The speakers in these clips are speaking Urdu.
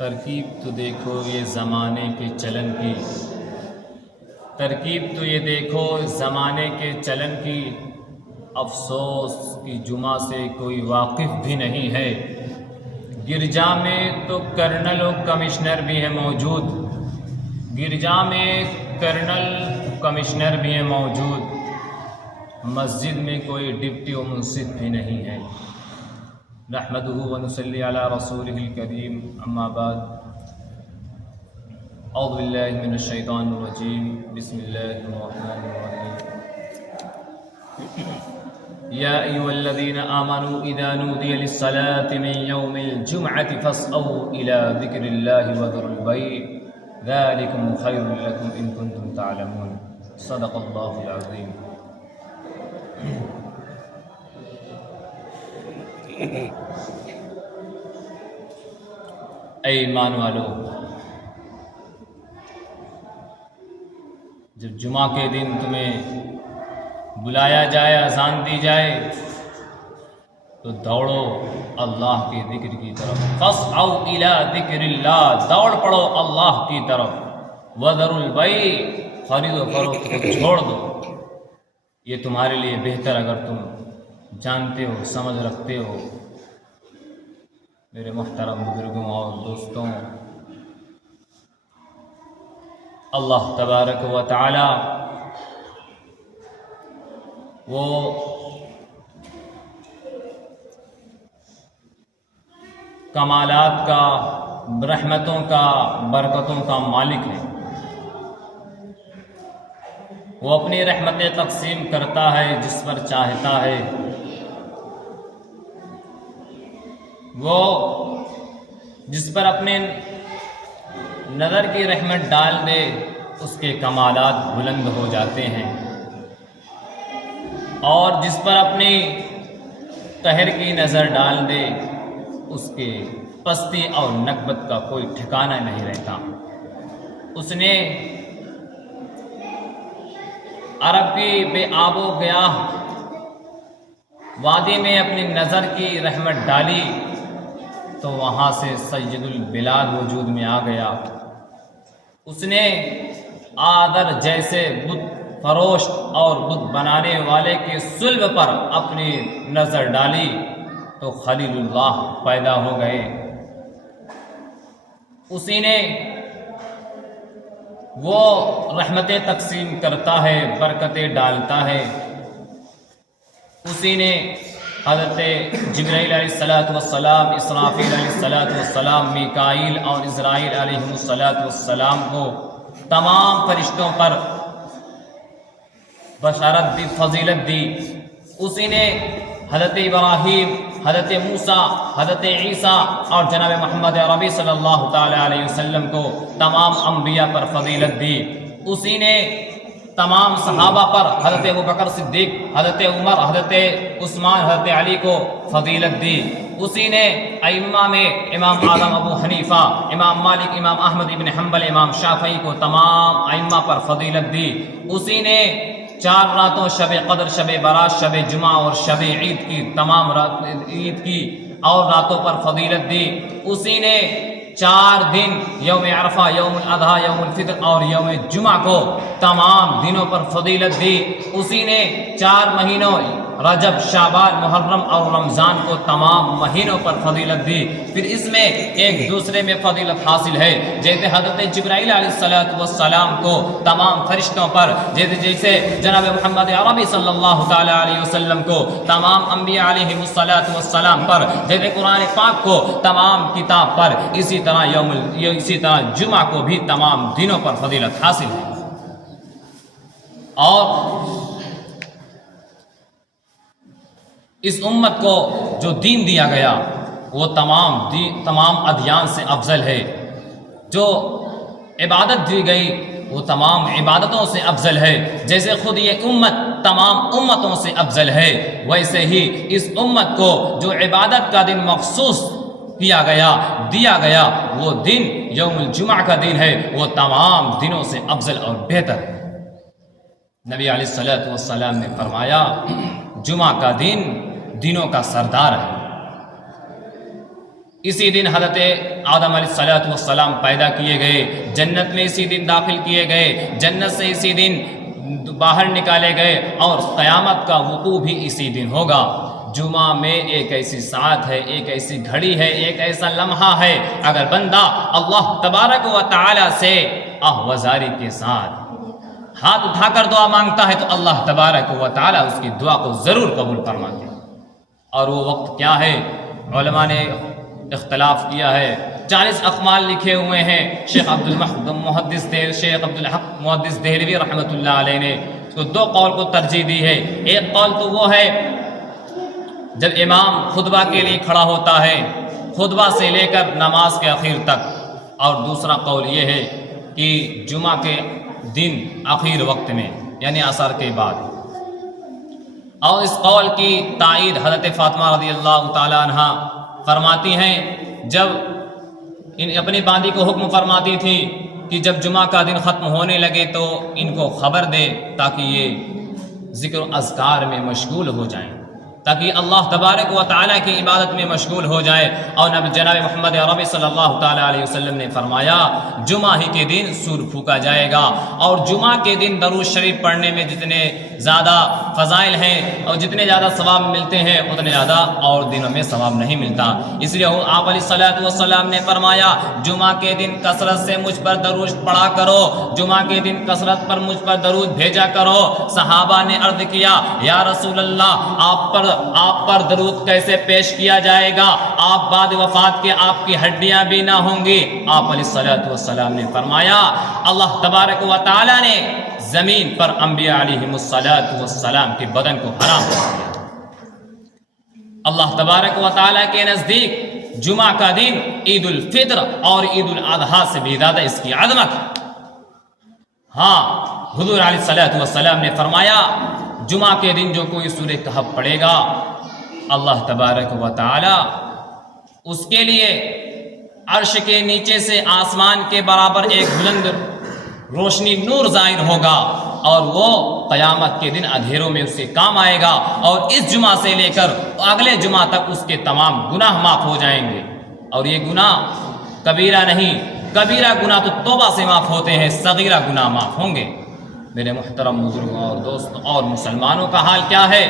ترکیب تو دیکھو یہ زمانے کے چلن کی، ترکیب تو یہ دیکھو زمانے کے چلن کی، افسوس کی جمعہ سے کوئی واقف بھی نہیں ہے۔ گرجا میں تو کرنل و کمشنر بھی ہیں موجود، گرجا میں کرنل کمشنر بھی ہیں موجود، مسجد میں کوئی ڈپٹی و منصف بھی نہیں ہے۔ نحمدہ و نصلی علی رسولہ الکریم، اما بعد، اعوذ باللہ من الشیطان الرجیم، بسم اللہ الرحمن الرحیم۔ یا ایھا الذین آمنوا اذا نودی للصلاة من یوم الجمعة فاسعوا الی ذکر اللہ وذروا البیع ذلکم خیر لکم ان کنتم تعلمون۔ صدق اللہ العظیم۔ اے ایمان والو، جب جمعہ کے دن تمہیں بلایا جائے، اذان دی جائے، تو دوڑو اللہ کے ذکر کی طرف، فاسعوا الی ذکر اللہ، دوڑ پڑو اللہ کی طرف، وذروا البیع، خرید و فروخت کو چھوڑ دو۔ یہ تمہارے لیے بہتر اگر تم جانتے ہو، سمجھ رکھتے ہو۔ میرے محترم بزرگوں اور دوستوں، اللہ تبارک و تعالی وہ کمالات کا، رحمتوں کا، برکتوں کا مالک ہے۔ وہ اپنی رحمتیں تقسیم کرتا ہے جس پر چاہتا ہے۔ وہ جس پر اپنے نظر کی رحمت ڈال دے اس کے کمالات بلند ہو جاتے ہیں، اور جس پر اپنی قہر کی نظر ڈال دے اس کے پستی اور نکبت کا کوئی ٹھکانہ نہیں رہتا۔ اس نے عرب کی بے آب و گیاہ وادی میں اپنی نظر کی رحمت ڈالی تو وہاں سے سید البلاد وجود میں آ گیا۔ اس نے آدر جیسے بت فروش اور بت بنانے والے کے صلب پر اپنی نظر ڈالی تو خلیل اللہ پیدا ہو گئے۔ اسی نے وہ رحمتیں تقسیم کرتا ہے، برکتیں ڈالتا ہے۔ اسی نے حضرت جبرائیل علیہ السلام، اسرافیل علیہ السلام، میکائیل اور عزرائیل علیہ السلام کو تمام فرشتوں پر بشارت دی، فضیلت دی۔ اسی نے حضرت ابراہیم، حضرت موسیٰ، حضرت عیسیٰ اور جناب محمد عربی صلی اللہ تعالی علیہ وسلم کو تمام انبیاء پر فضیلت دی۔ اسی نے تمام صحابہ پر، حضرت ابوبکر صدیق، حضرت عمر، حضرت عثمان، حضرت علی کو فضیلت دی۔ اسی نے ائمہ میں امام اعظم ابو حنیفہ، امام مالک، امام احمد ابن حنبل، امام شافعی کو تمام ائمہ پر فضیلت دی۔ اسی نے 4 راتوں شب قدر، شب برات، شب جمعہ اور شب عید کی، تمام عید کی اور راتوں پر فضیلت دی۔ اسی نے 4 دن، یوم عرفہ، یوم الاضحیٰ، یوم الفطر اور یوم جمعہ کو تمام دنوں پر فضیلت دی۔ اسی نے 4 مہینوں رجب، شعبان، محرم اور رمضان کو تمام مہینوں پر فضیلت دی۔ پھر اس میں ایک دوسرے میں فضیلت حاصل ہے، جیسے حضرت جبرائیل علیہ السلام کو تمام فرشتوں پر، جیسے جناب محمد عربی صلی اللہ تعالی علیہ وسلم کو تمام انبیاء علیہ السلام پر، جیسے قرآن پاک کو تمام کتاب پر، اسی طرح جمعہ کو بھی تمام دنوں پر فضیلت حاصل ہے۔ اور اس امت کو جو دین دیا گیا وہ تمام ادیان سے افضل ہے۔ جو عبادت دی گئی وہ تمام عبادتوں سے افضل ہے۔ جیسے خود یہ امت تمام امتوں سے افضل ہے، ویسے ہی اس امت کو جو عبادت کا دن مخصوص کیا گیا، دیا گیا، وہ دن یوم الجمعہ کا دن ہے، وہ تمام دنوں سے افضل اور بہتر ہے۔ نبی علیہ السلام نے فرمایا، جمعہ کا دن دنوں کا سردار ہے۔ اسی دن حضرت آدم علیہ السلام پیدا کیے گئے، جنت میں اسی دن داخل کیے گئے، جنت سے اسی دن باہر نکالے گئے، اور قیامت کا وقوع بھی اسی دن ہوگا۔ جمعہ میں ایک ایسی ساعت ہے، ایک ایسی گھڑی ہے، ایک ایسا لمحہ ہے، اگر بندہ اللہ تبارک و تعالی سے آہوازاری کے ساتھ ہاتھ اٹھا کر دعا مانگتا ہے تو اللہ تبارک و تعالی اس کی دعا کو ضرور قبول فرماتے ہیں۔ اور وہ وقت کیا ہے؟ علماء نے اختلاف کیا ہے، 40 اقوال لکھے ہوئے ہیں۔ شیخ شیخ عبد الحق محدث دہلوی رحمۃ اللہ علیہ نے اس کو 2 قول کو ترجیح دی ہے۔ ایک قول تو وہ ہے جب امام خطبہ کے لیے کھڑا ہوتا ہے، خطبہ سے لے کر نماز کے اخیر تک، اور دوسرا قول یہ ہے کہ جمعہ کے دن اخیر وقت میں یعنی عصر کے بعد۔ اور اس قول کی تائید حضرت فاطمہ رضی اللہ تعالی عنہ فرماتی ہیں، جب اپنی باندی کو حکم فرماتی تھی کہ جب جمعہ کا دن ختم ہونے لگے تو ان کو خبر دے تاکہ یہ ذکر و اذکار میں مشغول ہو جائیں، تاکہ اللہ تبارک و تعالیٰ کی عبادت میں مشغول ہو جائے۔ اور جناب محمد عربی صلی اللہ تعالیٰ علیہ وسلم نے فرمایا جمعہ ہی کے دن سور پھونکا جائے گا، اور جمعہ کے دن درود شریف پڑھنے میں جتنے زیادہ فضائل ہیں اور جتنے زیادہ ثواب ملتے ہیں اتنے زیادہ اور دنوں میں ثواب نہیں ملتا۔ اس لیے آپ علیہ الصلوۃ والسلام نے فرمایا جمعہ کے دن کثرت سے مجھ پر درود پڑھا کرو، جمعہ کے دن کثرت پر مجھ پر درود بھیجا کرو۔ صحابہ نے عرض کیا یا رسول اللہ آپ پر درود کیسے پیش کیا جائے گا؟ آپ بعد وفات کے آپ کی ہڈیاں بھی نہ ہوں گی۔ آپ علیہ الصلوۃ والسلام نے فرمایا اللہ تبارک و تعالی نے زمین پر انبیاء علیہم الصلوۃ والسلام کے بدن کو حرام کر دیا۔ اللہ تبارک و تعالی کے نزدیک جمعہ کا دن عید الفطر اور عید الاضحیٰ سے بھی زیادہ اس کی عظمت ہے۔ ہاں، حضور علیہ الصلوۃ والسلام نے فرمایا جمعہ کے دن جو کوئی سورہ کہف پڑھے گا اللہ تبارک و تعالی اس کے لیے عرش کے نیچے سے آسمان کے برابر ایک بلند روشنی نور ظاہر ہوگا، اور وہ قیامت کے دن اندھیروں میں اس سے کام آئے گا، اور اس جمعہ سے لے کر اگلے جمعہ تک اس کے تمام گناہ معاف ہو جائیں گے۔ اور یہ گناہ کبیرہ نہیں، کبیرہ گناہ تو توبہ سے معاف ہوتے ہیں، صغیرہ گناہ معاف ہوں گے۔ میرے محترم بزرگوں اور دوستوں اور مسلمانوں کا حال کیا ہے؟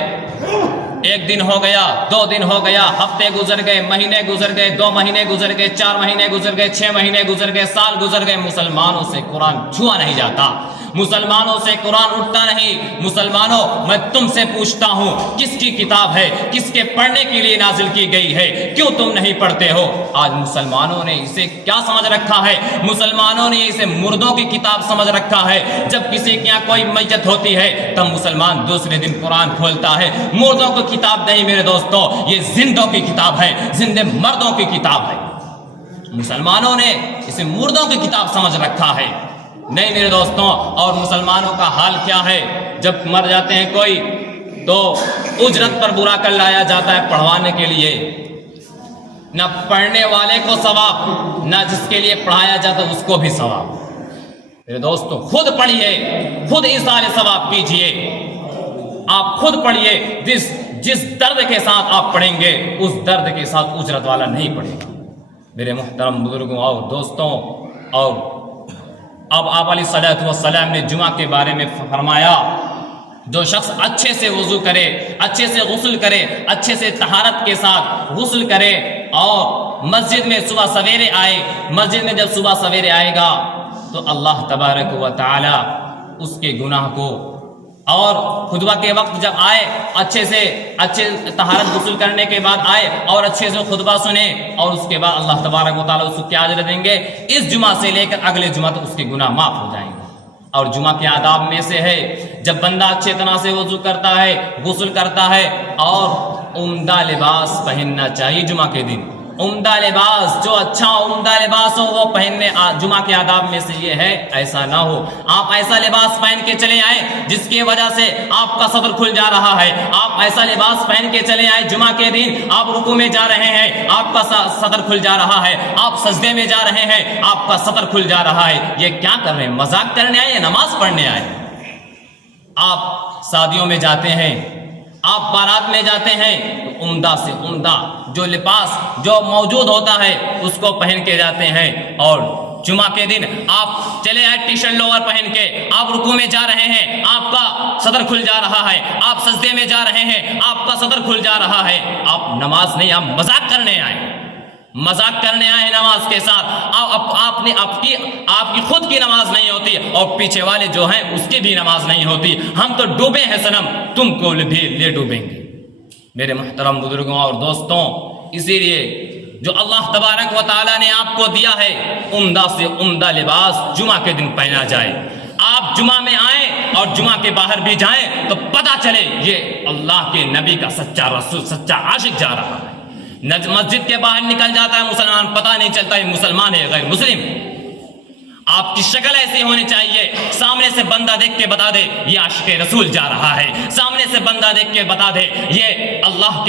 ایک دن ہو گیا، 2 دن ہو گیا، ہفتے گزر گئے، مہینے گزر گئے، 2 مہینے گزر گئے، 4 مہینے گزر گئے، 6 مہینے گزر گئے، سال گزر گئے، مسلمانوں سے قرآن چھوا نہیں جاتا، مسلمانوں سے قرآن اٹھتا نہیں۔ مسلمانوں، میں تم سے پوچھتا ہوں کس کی کتاب ہے، کس کے پڑھنے کے لیے نازل کی گئی ہے؟ کیوں تم نہیں پڑھتے ہو؟ آج مسلمانوں نے اسے کیا سمجھ رکھا ہے؟ مسلمانوں نے اسے مردوں کی کتاب سمجھ رکھا ہے۔ جب کسی کے یہاں کوئی میت ہوتی ہے تب مسلمان دوسرے دن قرآن کھولتا ہے۔ مردوں کی کتاب نہیں میرے دوستوں، یہ زندوں کی کتاب ہے، زندے مردوں کی کتاب ہے۔ مسلمانوں نے اسے مردوں کی کتاب سمجھ رکھا ہے۔ نہیں میرے دوستوں، اور مسلمانوں کا حال کیا ہے؟ جب مر جاتے ہیں کوئی تو اجرت پر برا کر لایا جاتا ہے پڑھوانے کے لیے، نہ پڑھنے والے کو ثواب، نہ جس کے لیے پڑھایا جاتا اس کو بھی ثواب۔ میرے دوستوں، خود پڑھیے، خود اظہار ثواب کیجئے، آپ خود پڑھیے۔ جس درد کے ساتھ آپ پڑھیں گے اس درد کے ساتھ اجرت والا نہیں پڑھے گا۔ میرے محترم بزرگوں اور دوستوں، اور اب آپ علیہ الصلوۃ والسلام نے جمعہ کے بارے میں فرمایا جو شخص اچھے سے وضو کرے، اچھے سے غسل کرے، اچھے سے طہارت کے ساتھ غسل کرے اور مسجد میں صبح سویرے آئے، مسجد میں جب صبح سویرے آئے گا تو اللہ تبارک و تعالی اس کے گناہ کو، اور خطبہ کے وقت جب آئے اچھے طہارت غسل کرنے کے بعد آئے اور اچھے سے خطبہ سنے، اور اس کے بعد اللہ تبارک و تعالی اس کو کیا اجر دیں گے؟ اس جمعہ سے لے کر اگلے جمعہ تک اس کے گناہ معاف ہو جائیں گے۔ اور جمعہ کے آداب میں سے ہے جب بندہ اچھے طرح سے وضو کرتا ہے، غسل کرتا ہے، اور عمدہ لباس پہننا چاہیے جمعہ کے دن۔ عمدہ لباس، جو اچھا عمدہ لباس ہو وہ پہننے۔ جمعہ کے آداب میں سے یہ ہے ایسا نہ ہو آپ ایسا لباس پہن کے چلے آئیں جس کی وجہ سے آپ کا صدر کھل جا رہا ہے۔ آپ ایسا لباس پہن کے چلے آئیں جمعہ کے دن آپ رکوع میں جا رہے ہیں، آپ کا صدر کھل جا رہا ہے، آپ سجدے میں جا رہے ہیں، آپ کا صدر کھل جا رہا ہے۔ یہ کیا کر رہے ہیں؟ مذاق کرنے آئے یا نماز پڑھنے آئے؟ آپ شادیوں میں جاتے ہیں، آپ بارات میں جاتے ہیں تو عمدہ سے عمدہ جو لباس جو موجود ہوتا ہے اس کو پہن کے جاتے ہیں، اور جمعہ کے دن آپ چلے آئے ٹی شرٹ لوور پہن کے، آپ رکوع میں جا رہے ہیں، آپ کا صدر کھل جا رہا ہے، آپ سجدے میں جا رہے ہیں، آپ کا صدر کھل جا رہا ہے، آپ نماز نہیں، آپ مذاق کرنے آئے، مذاق کرنے آئے نماز کے ساتھ، آپ کی خود کی نماز نہیں ہوتی اور پیچھے والے جو ہیں اس کی بھی نماز نہیں ہوتی، ہم تو ڈوبے ہیں صنم، تم کو بھی لے ڈوبیں گے۔ میرے محترم بزرگوں اور دوستوں، اسی لیے جو اللہ تبارک و تعالیٰ نے آپ کو دیا ہے، عمدہ سے عمدہ لباس جمعہ کے دن پہنا جائے۔ آپ جمعہ میں آئیں اور جمعہ کے باہر بھی جائیں تو پتہ چلے یہ اللہ کے نبی کا سچا رسول، سچا عاشق جا رہا ہے۔ مسجد کے باہر نکل جاتا ہے مسلمان، پتہ نہیں چلتا یہ مسلمان ہے غیر مسلم۔ آپ کی شکل ایسی ہونی چاہیے، سامنے سے بندہ دیکھ کے بتا دے یہ عاشق رسول جا رہا ہے، سامنے سے بندہ دیکھ کے بتا دے یہ اللہ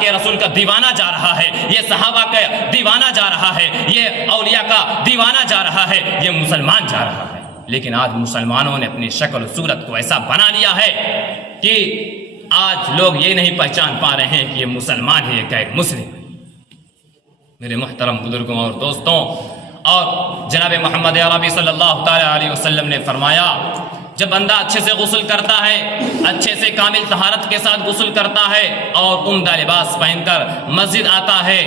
کے رسول کا دیوانہ جا رہا ہے، یہ صحابہ کا دیوانہ جا رہا ہے، یہ اولیاء کا دیوانہ جا رہا ہے، یہ مسلمان جا رہا ہے۔ لیکن آج مسلمانوں نے اپنی شکل و صورت کو ایسا بنا لیا ہے کہ آج لوگ یہ نہیں پہچان پا رہے ہیں کہ یہ مسلمان ہے، یہ غیر مسلم ہے۔ میرے محترم بزرگوں اور دوستوں، اور جناب محمد عربی صلی اللہ تعالی علیہ وسلم نے فرمایا، جب بندہ اچھے سے غسل کرتا ہے، اچھے سے کامل طہارت کے ساتھ غسل کرتا ہے اور عمدہ لباس پہن کر مسجد آتا ہے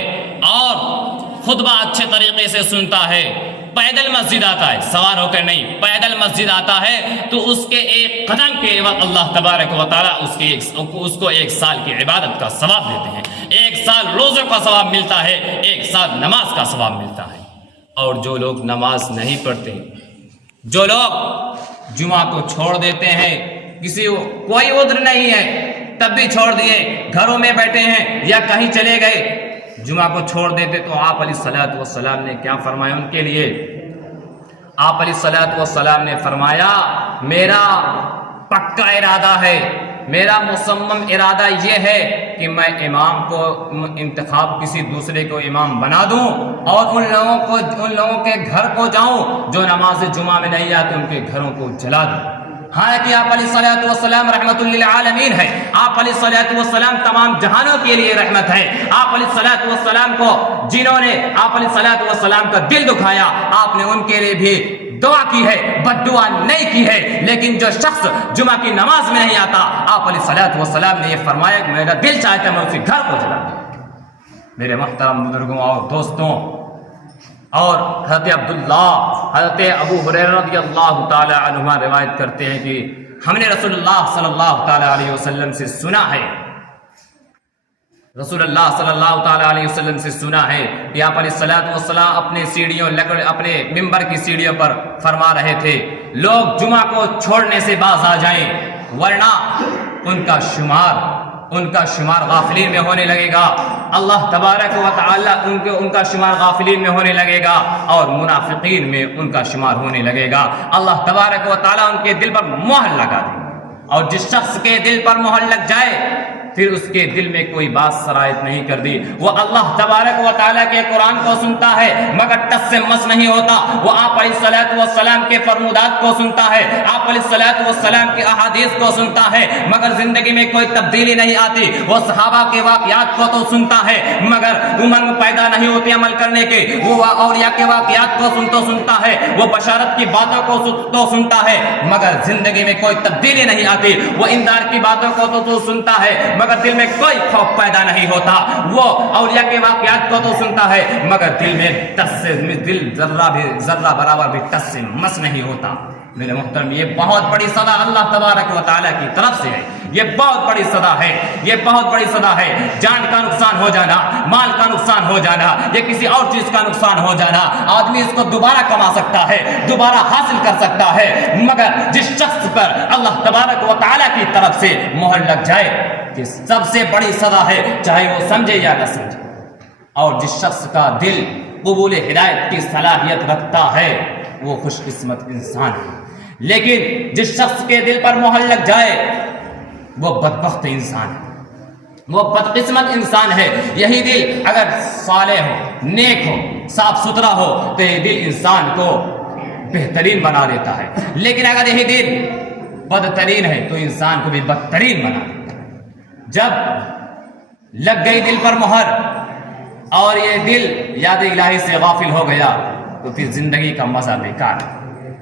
اور خطبہ اچھے طریقے سے سنتا ہے، پیدل مسجد آتا ہے، سوار ہو کر نہیں، پیدل مسجد آتا ہے، تو اس کے ایک قدم کے عوض اللہ تبارک و تعالیٰ اس کو 1 سال کی عبادت کا ثواب دیتے ہیں، 1 سال روزے کا ثواب ملتا ہے، 1 سال نماز کا ثواب ملتا ہے۔ اور جو لوگ نماز نہیں پڑھتے، جو لوگ جمعہ کو چھوڑ دیتے ہیں، کسی کو کوئی عذر نہیں ہے تب بھی چھوڑ دیے، گھروں میں بیٹھے ہیں یا کہیں چلے گئے، جمعہ کو چھوڑ دیتے، تو آپ علیہ الصلوۃ والسلام نے کیا فرمایا ان کے لیے؟ آپ علیہ الصلوۃ والسلام نے فرمایا، میرا پکا ارادہ ہے، میرا مصمم ارادہ یہ ہے کہ میں امام کو انتخاب کسی دوسرے کو امام بنا دوں اور ان لوگوں کے گھر کو جاؤں جو نماز جمعہ میں نہیں آتے، ان کے گھروں کو جلا دوں۔ حالانکہ آپ علیہ الصلوۃ والسلام رحمت للعالمین ہے، آپ علیہ الصلوۃ والسلام تمام جہانوں کے لیے رحمت ہے۔ آپ علیہ الصلوۃ والسلام کو جنہوں نے آپ علیہ الصلوۃ والسلام کا دل دکھایا، آپ نے ان کے لیے بھی دعا کی ہے، بد دعا نہیں کی ہے۔ لیکن جو شخص جمعہ کی نماز میں نہیں آتا، آپ علیہ الصلوۃ والسلام نے یہ فرمایا کہ میرا دل چاہتا ہے میں اسی گھر کو جلا دوں۔ میرے محترم بزرگوں اور دوستوں، اور حضرت حضرت ابو ہریرہ رضی اللہ تعالی عنہ روایت کرتے ہیں کہ ہم نے رسول اللہ صلی اللہ تعالی علیہ وسلم سے سنا ہے، رسول اللہ صلی اللہ تعالی علیہ وسلم سے سنا ہے کہ آپ علیہ الصلوۃ والسلام اپنے ممبر کی سیڑھیوں پر فرما رہے تھے، لوگ جمعہ کو چھوڑنے سے باز آ جائیں ورنہ ان کا شمار غافلین میں ہونے لگے گا، اللہ تبارک و تعالی ان کا شمار غافلین میں ہونے لگے گا اور منافقین میں ان کا شمار ہونے لگے گا۔ اللہ تبارک و تعالی ان کے دل پر مہر لگا دے، اور جس شخص کے دل پر مہر لگ جائے پھر اس کے دل میں کوئی بات سرایت نہیں کر دی، وہ اللہ تبارک و تعالیٰ کے قرآن کو سنتا ہے مگر ٹس سے مس نہیں ہوتا، وہ آپ علیہ الصلوۃ والسلام کے فرمودات کو سنتا ہے، آپ علیہ الصلوۃ والسلام کی احادیث کو سنتا ہے مگر زندگی میں کوئی تبدیلی نہیں آتی، وہ صحابہ کے واقعات کو تو سنتا ہے مگر امنگ پیدا نہیں ہوتی عمل کرنے کے، وہ اولیاء کے واقعات کو سنتا ہے، وہ بشارت کی باتوں کو تو سنتا ہے مگر زندگی میں کوئی تبدیلی نہیں آتی، وہ انذار کی باتوں کو تو سنتا ہے مگر دل میں کوئی خوف پیدا نہیں ہوتا، وہ اولیاء کے واقعات کو تو سنتا ہے مگر دل میں ذرہ برابر بھی ٹس سے مس نہیں ہوتا۔ میرے محترم، یہ بہت بڑی سزا اللہ تبارک و تعالیٰ کی طرف سے ہے، یہ بہت بڑی سزا ہے، یہ بہت بڑی سزا ہے۔ جان کا نقصان ہو جانا، مال کا نقصان ہو جانا یا کسی اور چیز کا نقصان ہو جانا، آدمی اس کو دوبارہ کما سکتا ہے، دوبارہ حاصل کر سکتا ہے، مگر جس شخص پر اللہ تبارک و تعالیٰ کی طرف سے مہر لگ جائے کہ سب سے بڑی سزا ہے، چاہے وہ سمجھے یا نہ سمجھے۔ اور جس شخص کا دل قبول ہدایت کی صلاحیت رکھتا ہے وہ خوش قسمت انسان ہے، لیکن جس شخص کے دل پر مہر لگ جائے وہ بدبخت انسان ہے، وہ بدقسمت انسان ہے۔ یہی دل اگر صالح ہو، نیک ہو، صاف ستھرا ہو تو یہ دل انسان کو بہترین بنا دیتا ہے، لیکن اگر یہی دل بدترین ہے تو انسان کو بھی بدترین بنا دیتا ہے۔ جب لگ گئی دل پر مہر اور یہ دل یاد الہی سے غافل ہو گیا تو پھر زندگی کا مزہ بیکار ہے۔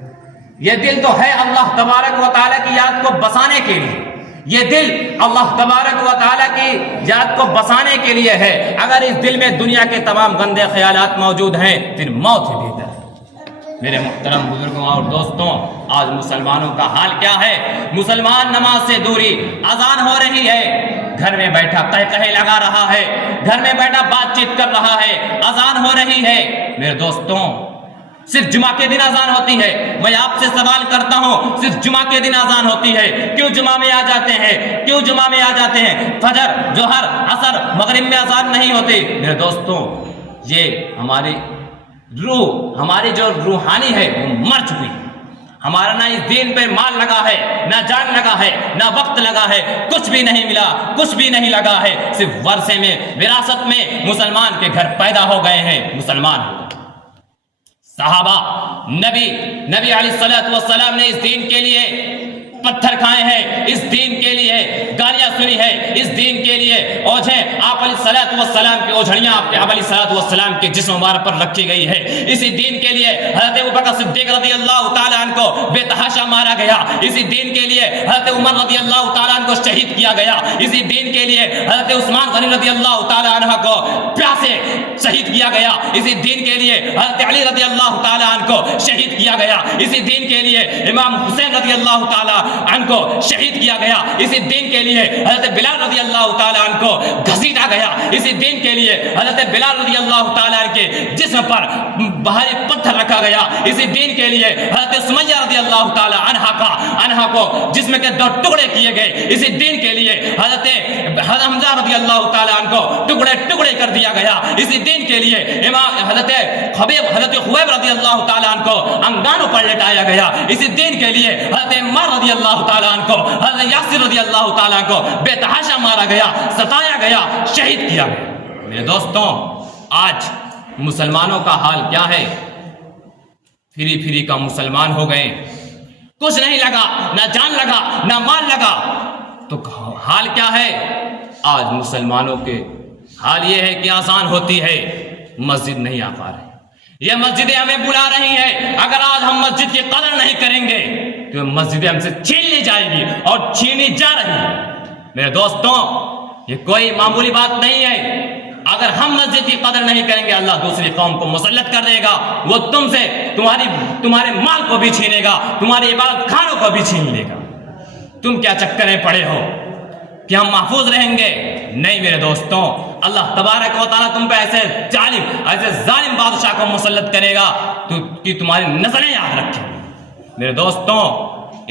یہ دل تو ہے اللہ تبارک و تعالیٰ کی یاد کو بسانے کے لیے، یہ دل اللہ تبارک و تعالیٰ کی یاد کو بسانے کے لیے ہے۔ اگر اس دل میں دنیا کے تمام گندے خیالات موجود ہیں پھر موت ہی بہتر ہے۔ میرے محترم بزرگوں اور دوستوں، آج مسلمانوں کا حال کیا ہے؟ مسلمان نماز سے دوری، اذان ہو رہی ہے، گھر میں بیٹھا قہقہے لگا رہا ہے، گھر میں بیٹھا بات چیت کر رہا ہے، اذان ہو رہی ہے۔ میرے دوستوں، صرف جمعہ کے دن اذان ہوتی ہے۔ میں آپ سے سوال کرتا ہوں، صرف جمعہ کے دن اذان ہوتی ہے، کیوں جمعہ میں آ جاتے ہیں؟ کیوں جمعہ میں آ جاتے ہیں؟ فجر، ظہر، عصر، مغرب میں اذان نہیں ہوتی؟ میرے دوستوں، یہ ہماری روح، ہماری جو روحانی ہے وہ مر چکی ہے۔ ہمارا نہ اس دین پہ مال لگا ہے، نہ جان لگا ہے، نہ وقت لگا ہے، کچھ بھی نہیں ملا، کچھ بھی نہیں لگا ہے۔ صرف ورثے میں، وراثت میں مسلمان کے گھر پیدا ہو گئے ہیں، مسلمان ہو گئے۔ صحابہ، نبی علیہ الصلوۃ والسلام نے اس دین کے لیے پتھر کھائے ہیں، اس دین کے لیے گالیاں سنی ہے، اس دین کے لیے اوجھیں آپ علیہ الصلوۃ والسلام کی اوجھڑیاں آپ علیہ الصلوۃ والسلام کے جسم مبارک پر رکھی گئی ہے۔ اسی دین کے لیے حضرت ابوبکر صدیق رضی اللہ تعالیٰ عنہ کو بے تحاشا مارا گیا، اسی دین کے لیے حضرت عمر رضی اللہ تعالیٰ عنہ کو شہید کیا گیا، اسی دین کے لیے حضرت عثمان غنی رضی اللہ تعالیٰ عنہ کو پیاسے شہید کیا گیا، اسی دین کے لیے حضرت علی رضی اللہ تعالیٰ عنہ کو شہید کیا گیا، اسی دین کے لیے امام حسین رضی اللہ تعالیٰ عنہ کو شہید کیا گیا، اسی دین کے لیے حضرت بلال رضی اللہ تعالیٰ عنہ کو گھسیٹا گیا، اسی دین کے لیے حضرت بلال رضی اللہ تعالیٰ عنہ کے جسم پر بھاری پتھر رکھا گیا، اسی دین کے لیے حضرت سمیہ رضی اللہ تعالیٰ عنہ کو جسم کے 2 ٹکڑے کیے گئے، اسی دین کے لیے حضرت حمزہ رضی اللہ تعالیٰ عنہ کو ٹکڑے ٹکڑے کر دیا گیا، اسی دین کے لیے امام حضرت خبیب رضی اللہ تعالیٰ عنہ کو انگانوں پر لٹایا گیا، اسی دین کے لیے حضرت عمار رضی اللہ تعالیٰ عنہ کو، حضرت یاسر رضی اللہ تعالیٰ عنہ کو بے تحاشا مارا گیا، ستایا گیا، شہید کیا گیا۔ میرے دوستوں، آج مسلمانوں کا حال کیا ہے؟ فری کا مسلمان ہو گئے، کچھ نہیں لگا، نہ جان لگا، نہ مال لگا، تو حال کیا ہے؟ آج مسلمانوں کے حال یہ ہے کہ اذان ہوتی ہے، مسجد نہیں آ پا رہے، یہ مسجدیں ہمیں بلا رہی ہیں۔ اگر آج ہم مسجد کی قدر نہیں کریں گے تو مسجدیں ہم سے چھین لی جائیں گی اور چھینی جا رہی ہیں۔ میرے دوستوں، یہ کوئی معمولی بات نہیں ہے۔ اگر ہم مسجد کی قدر نہیں کریں گے، اللہ دوسری قوم کو مسلط کر دے گا، وہ تم سے تمہارے مال کو بھی چھینے گا، تمہاری عبادت خانوں کو بھی چھین لے گا۔ تم کیا چکر میں پڑے ہو کہ ہم محفوظ رہیں گے؟ نہیں میرے دوستوں، اللہ تبارک و تعالیٰ تم پہ ایسے ظالم بادشاہ کو مسلط کرے گا کہ تمہاری نسلیں یاد رکھیں۔ میرے دوستوں،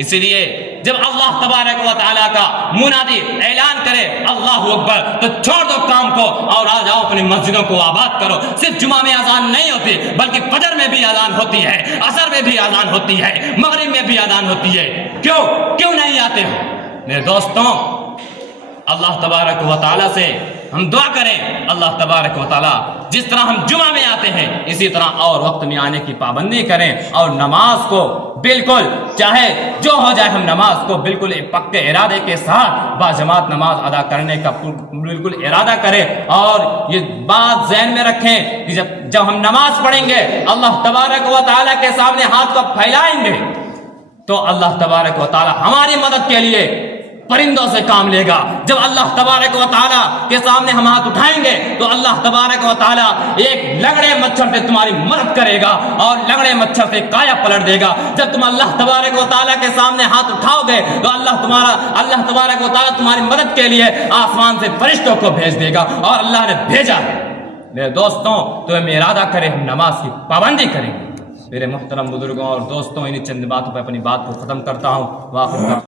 اسی لیے جب اللہ تبارک و تعالیٰ کا منادی اعلان کرے اللہ اکبر تو چھوڑ دو کام کو اور آ جاؤ اپنی مسجدوں کو آباد کرو۔ صرف جمعہ میں اذان نہیں ہوتی بلکہ فجر میں بھی اذان ہوتی ہے، عصر میں بھی اذان ہوتی ہے، مغرب میں بھی اذان ہوتی ہے۔ کیوں نہیں آتے ہو؟ میرے دوستوں، اللہ تبارک و تعالیٰ سے ہم دعا کریں، اللہ تبارک و تعالیٰ جس طرح ہم جمعہ میں آتے ہیں اسی طرح اور وقت میں آنے کی پابندی کریں، اور نماز کو بالکل چاہے جو ہو جائے ہم نماز کو بالکل پکے ارادے کے ساتھ باجماعت نماز ادا کرنے کا بالکل ارادہ کریں، اور یہ بات ذہن میں رکھیں کہ جب ہم نماز پڑھیں گے اللہ تبارک و تعالیٰ کے سامنے ہاتھ کو پھیلائیں گے تو اللہ تبارک و تعالیٰ ہماری مدد کے لیے پرندوں سے کام لے گا۔ جب اللہ تبارک و تعالیٰ کے سامنے ہم ہاتھ اٹھائیں گے تو اللہ تبارک و تعالیٰ ایک لنگڑے مچھر سے تمہاری مدد کرے گا اور لنگڑے مچھر سے کایا پلٹ دے گا۔ جب تم اللہ تبارک و تعالیٰ کے سامنے ہاتھ اٹھاؤ گے تو اللہ تبارک و تعالیٰ تمہاری مدد کے لیے آسمان سے فرشتوں کو بھیج دے گا، اور اللہ نے بھیجا ہے۔ میرے دوستوں، تو ہم ارادہ کریں ہم نماز کی پابندی کریں گے۔ میرے محترم بزرگوں اور دوستوں، انہیں چند باتوں پہ اپنی بات کو ختم کرتا ہوں۔